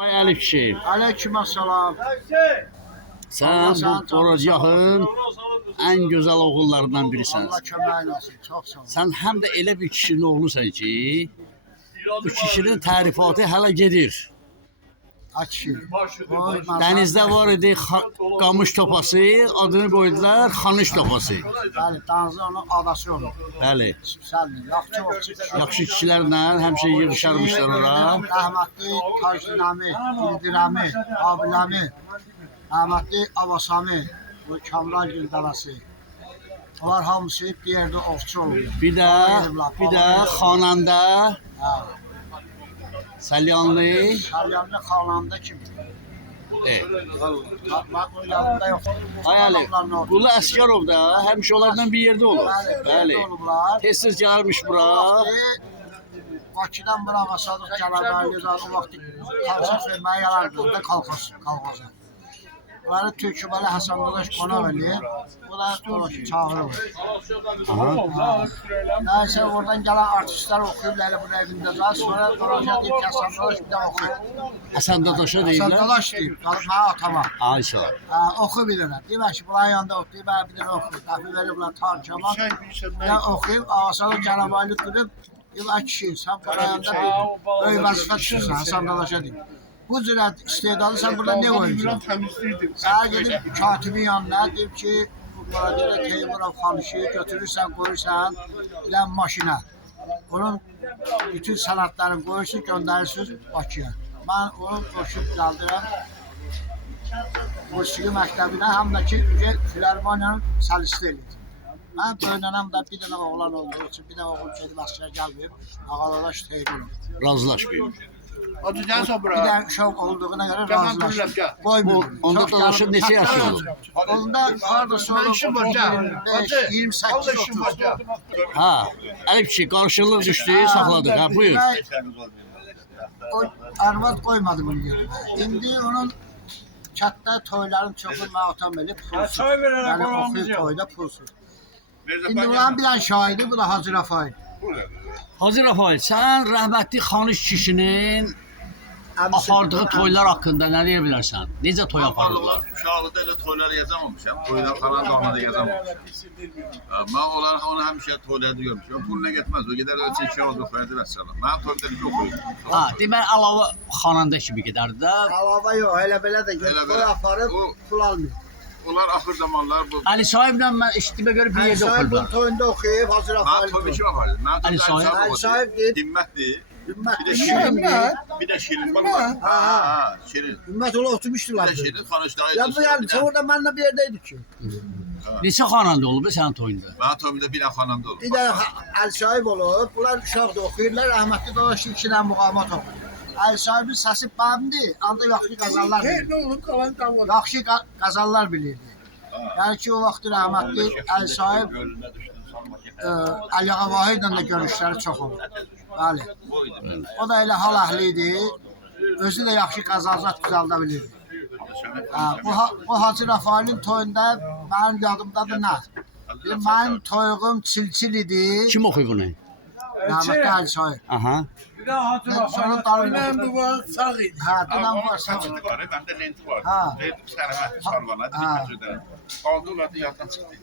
Vay Əlif şey. Aleykümselam. Sen bu Qoracağın en güzel oğullarından birisin. Allah köməyin olsun. Çok sağ ol. Sen hem de elə bir kişinin oğlusan ki, bu kişinin tərifatı hələ gedir. Açı. Dənizdə var idi qamış topası, adını koydular Xanış topası. Bəli, Danzı onun adası olur. Bəli. Səlli, yaxşı olsun. Yaxşı kişilərlə həmişə yığışarmışlar ora. Rəhmətli Tacdinami, İldirami, Abilami, rəhmətli Avasami, bu Kamran Güldəlası. Onlar hamısı bir yerdə ovçu olur. Bir də xananda Salyanlı. Salyanlı xananda kim? Bak o yanında yok. Hayali, Qulu Əsgərov da həmişə onlardan bir yerdə olur. Bəli. Tez-tez gəlmiş bura. Bakıdan bura Vasadıq Cəlabəli o vaxt kalsas verməyə yalardı da kalkoza. Bunları Türkübəli Həsən Dadaş qonaq eləyir. Bu da dolaşır, çağırır. Nəysə oradan gələn artistlər oxuyurlar bu evində. Sonra dolaşa deyib ki, Həsən Dadaş bir də oxuyur. Həsən Dadaşa Həsən deyirlər. Dadaş deyib, qalıb mənə atama. Ayşə. Oxu bilirlər. Deyib ki, bunların yanında oxuyub, mənə bir dənə oxuyub. Dəfi veriblər tarcaman. Mən oxuyub, Avasalı Cəlabəli durub. Deyib, kişi, sən bunların yanında bir böyük vəzifə düşürsən, Həsən Dadaşa deyib. Bu cürə istedadı sən burada ne oyuncusun? Sənə gedib katibin yanına deyib ki, bunlara görə Teymurov Xanışı götürürsən, qoyursan ilə maşına. Onun bütün sənətlərini qoyursun, göndərirsiniz Bakıya. Mən onu qoşub gəldirəm musiqi məktəbinə, həm də ki, filarmoniyanın solisti eləyir. Mən böyünənəm də bir dənə oğlan olduğu üçün, bir dənə oğul gedib əsgər gəlməyib, Ağaladaş Teymurov. Razılaşmayıb. Bir de uşaq olduğuna göre razılaşır. Qoymur. Onda Dadaşın neçə yaşı olur? Onda hardasa 28 30. Ha, Əlif kişi qarşılıq düşdü, saxladıq. Ha, buyur. O arvad qoymadı bunu yerine. İndi onun çatda toyların çoxu mən atam elib pulsuz. Yəni oxuyub toyda pulsuz. İndi olan bir dənə şahidi, bu da Hacı Rafail. Hacı Rafail, sən rəhmətli Xanış kişinin apardığı toylar haqqında nə deyə bilərsən? Necə toy aparırlar? Uşaqlıqda elə toylar yazamamışam. Toylar falan zamanında yazamamışam. Mən onları onu həmişə toylarda görmüşəm. Pul nə getməz, o gedər ölçə iki oldu qoyardı və səlam. Mən toyda bir oxuyum. Ha, demək əlavə xananda kimi gedərdi də. Əlavə yox, elə belə də gedib toy aparıb pul almıyor. Onlar axır zamanlar bu... Ali sahiblə mən eşitdiyimə görə bir yerdə Sahib oxurdular. bu toyunda oxuyub, Hacı Rafail. Mən toyda kim apardı? Ali Sahib. Ali Sahib deyib. Dimmətdir. Ümmət Bir də şirin. Bir də şirin var. Ha, şirin. Ümmət ola oturmuşdular. Bir də şirin Xanışdağ Ya bu yani sen orada benimle bir yerdeydik ki. Neçə xananda olub sənin toyunda? Mən toyumda bir xananda olub. Bir de el sahib olup, bunlar uşaq da oxuyurlar, Əhmədli Dadaşlı ikisindən muğamat oxuyur. El sahibin səsi bəmdir, anda yaxşı qazanlar bilirdi. Yaxşı qazanlar bilirdi. Yəni ki, o vaxt Əhmədli el sahib Əli Ağa Vahidlə də görüşləri çox olur. Bəli. O da elə hal əhli idi. Özü də yaxşı qazancat düzəldə bilirdi. Bu Hacı Rafailin toyunda mənim yadımdadır nə? Mənim toyuğum çil-çil idi. Kim oxuyub bunu? Rəhmətli Əli Sahib. Aha. Sonra darılmadı. Bu var sağ idi. Dünən bu var sağ idi. Məndə lenti var. Ha. Lenti sərəmət sarvana, dilməcədə. Qaldılar da yaddan çıxdı.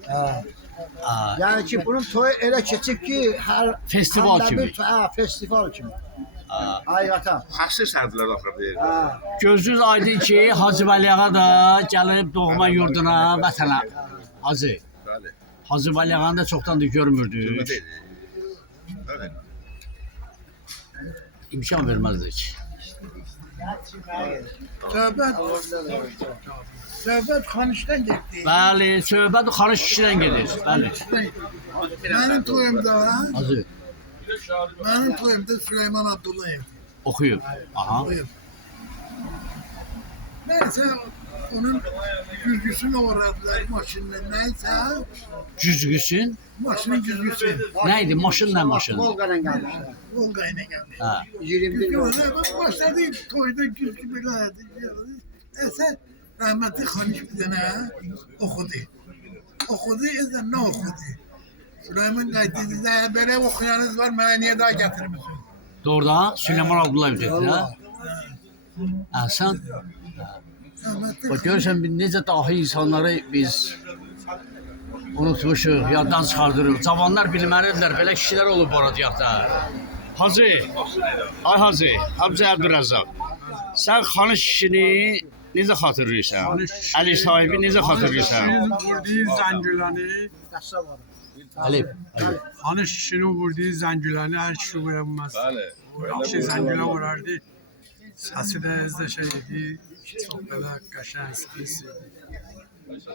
Yəni ki, bunun toyu elə keçib ki, hər Festival kimi. Festival kimi. Həqiqətən. Xəstə sərdilər axır deyir. Gözünüz aydın ki, Hacı Vəliağa da gəlib doğma yurduna, vətənə. Hacı. Bəli. Hacı Vəliağanı da çoxdan da görmürdük. Türmədə idi. Bəli. İmkan verməzdik. Söhbət Xanışdan getdi. Bəli, söhbət Xanış kişidən gedir. Bəli. Mənim toyumda, Hacı Süleyman Abdullayev. oxuyub. Aha. Neyse onun güzgüsünü uğradılar maşınla. Neyse Güzgüsün. maşının güzgüsü. Nə idi? Maşın nə maşın? Volqa'dan gəlmişlər. Volga ile geldi. Ha. 21 Güzgü Volqa. orada başladı toyda güzgü böyle. Neyse rahmetli Xanış bir tane okudu. Okudu, ne okudu? Süleyman Qayıtlı da böyle okuyanız var, bana niye daha getirmiyorsun? Doğrudan Süleyman Abdullayev dedi ha. Sən Rahmetli bax görürsən biz necə dahi insanları biz unutmuşuq, yaddan çıxardırıq. Cavanlar bilməlidirlər, belə kişilər olub oradayaqda. Hacı, ay Hacı, Hacı Əbdürəzzaq. Sən Xanış kişini necə xatırlayırsan? Əli sahibi necə xatırlayırsan? Vurduğu zəngüləni, Əlif. Xanış kişinin vurduğu zəngüləni hər kişi vura bilməz. O yaxşı zəngülə vurardı. Səsi də özdə şey idi, çox belə qəşəng, pis idi.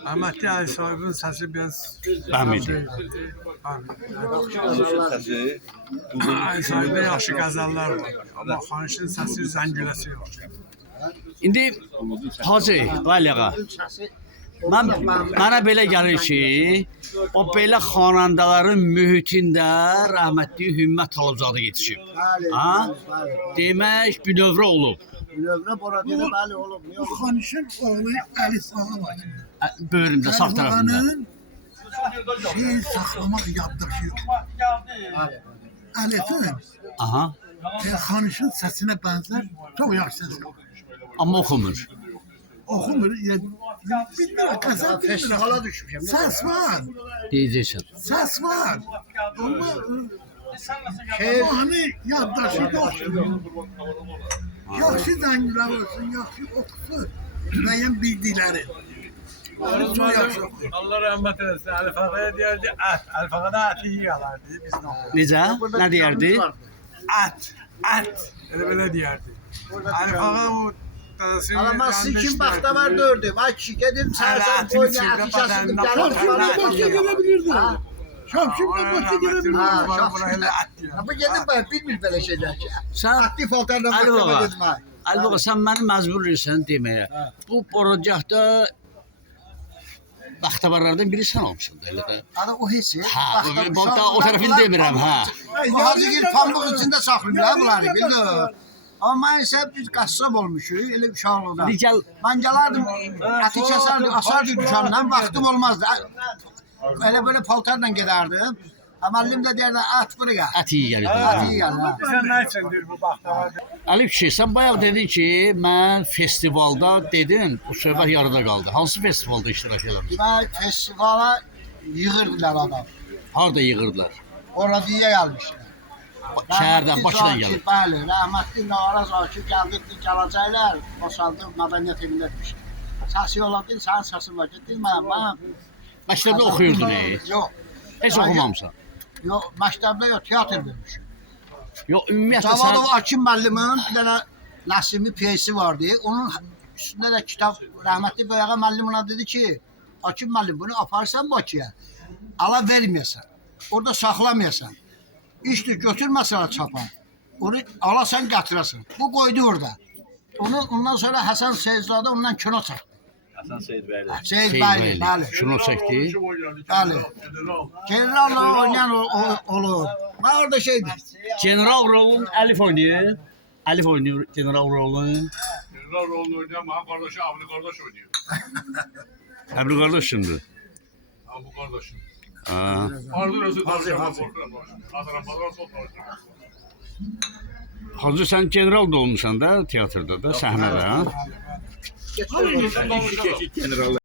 Rəhmətli Əli sahibinin səsi biraz Bəm idi. Əli sahibində yaxşı qəzəllər var. Amma Xanışın səsi zəngüləsi yox. İndi Hacı, Vəliağa. Mənə belə gəlir ki, o belə xanandaların mühitində rəhmətli Hümmət Talıbzadə yetişib. Ha? Demək bir dövrə olub. Növrə boradiyyə bəli olub. bu Xanışın oğlu Ali Sağa var. Böyründə, sağ tərəfində. Babanın şey saklamak yaddaşı yok. Alef'in Aha. Xanışın sesine benzer çok yaxşı ses var. Amma oxumur. Okumur. Bilmiyorum. Kasap Festivala bilmiyorum. düşmüşəm. Ses var. Deyəcəksən. Ses var. Ama Şey, hani yaddaşı yok. Yaxşı zəngilər olsun, yaxşı oxusun. Müəyyən bildikləri. Onu çok yaxşı oxuyur. Allah rəhmət eləsin. Əlif Ağa'ya deyərdi, ət. Əlif Ağa da əti yiyələrdi, biz nə oxuyur. Necə? Nə deyərdi? Ət, ət. Elə deyərdi. Əlif Ağa o dadasının Ama yanında sikim işlərdi. baxta var dördüm. Ay kişi gedim sərsən koyuna ati kasıdım Şapşın da başa gelebilirdi. Şapşın da başa gelebilirdi. Ha, Var, şapşın bura elə da. ət deyər. Ama gedim ben bilmir belə şeyler ki. Sən Aktif paltarla Əli baxta baba. dedim ay. Əli baba, sən məni məcbur edirsən deməyə. Bu boracaqda Baxtabarlardan biri sən olmuşsun da elə də. Ana o hissi. Ha, o tərəfini demirəm, ha. Hacı gir pamuk içində saxlayır ha bunları bildin. Amma mən isə biz qəssab olmuşuq elə uşaqlıqda. Digəl Mən gələrdim, əti kəsərdim, asardım dükkandan, vaxtım olmazdı. Elə böyle paltarla gedərdim. Əməllim də deyərdi, at buraya. əti gəlir. At iyi gəl. Sən nə üçündür bu baxtava? Əlif kişi, sən bayaq dedin ki, mən festivalda dedin, bu söhbət yarıda qaldı. Hansı festivalda iştirak edirsən? Demək, festivala yığırdılar adam. Harda yığırdılar? Oradiyə gəlmişlər. Şəhərdən, Bakıdan Zakir, gəlir. Bəli, rəhmətli Nara Zakir gəldi, gələcəklər. Boşaldı, mədəniyyət evində düşdü. Səsi olardı, sənin səsin var. Getdin mən. Məktəbdə oxuyurdun, Yox, heç oxumamısan. yox, məktəbdə yox, teatr vermişim. Yox, ümumiyyətlə Zavallı sən... Akim müəllimin bir dənə Nəsimi piyesi vardı. Onun üstündə də kitab, rəhmətli Böyəqə müəllim ona dedi ki, Akim müəllim bunu aparsan Bakıya, ala verməyəsən, orada saxlamayasan. İşte götürməsən çapa, onu alasan gətirəsən. Bu qoydu orada. Ondan sonra Həsən Seyidzadə ondan kino çəkdi. Hasan Seyid Beyli. Seyid Bəyli, bəli. Şunu çəkdi. Bəli. General oynayan olur. Ben orada şeydim. General rolun Əlif oynayır. Əlif oynayır general rolunu. General rolunu oynayan mənim qardaşı Avni qardaş oynayır. Əbri qardaş şimdi. Ha bu qardaşım. Ha. Ardır özü Hazır. Azərbaycan sol tarafı. Hacı sən general da olmuşsan da teatrda da, səhnədə, ha? Getir. General